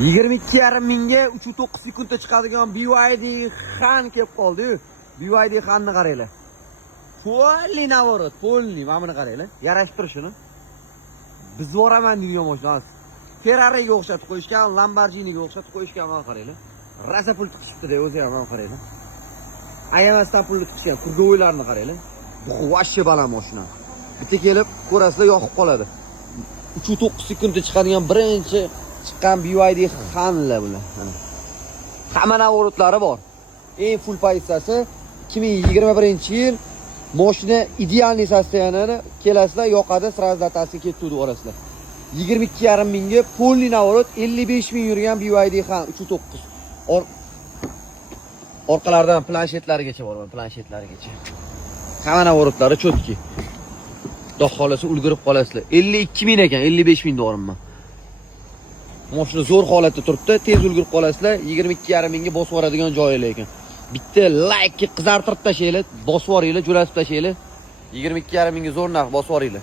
22,5 mingga 3.9 sekundda chiqadigan BYD Han kelib qoldi-yu. BYD Hanni qaranglar. Polni navorot, polni, mana buni qaranglar. Yarashib turishini. Biz boraman degan mashina. Ferrari'ga o'xshatib qo'yishgan, Lamborghini'ga o'xshatib qo'yishgan, mana qaranglar. Raza pul tiqishibdi-da, o'zi ham mana qaranglar. Ayamasdan pulni tiqishgan, kurgo'ylarni qaranglar. Bu vashshe baland mashina. Bitta kelib ko'rasizlar, yoqib qoladi. 3.9 sekundda chiqadigan birinchi chiqqan BYD Hanlar bular. Hamma navorotlari bor. Eng full pozitsiyasi 2021-yil. Mashina idealniy sostoyanida kelasizlar, yoqadi, sraz datasiga ketdi orasizlar. 22,5 mingga polni navorot 55 ming yurgan BYD Han 3.9. Orqalaridan planshetlarigacha bor, planshetlarigacha. Hamma navorotlari cho'tki. Xudo xolasa ulgurib qolasizlar. 52 ming ekan, 55 ming dorimman. Mashina zo'r holatda turibdi, tez ulgurib qolasizlar. 22,5 mingga bosib yuboradigan joyi ekan. Bitta like qizartirib tashlaylar, bosib yuboringlar, jo'latib tashlaylar. 22,5 mingga zo'r narx bosib yuboringlar.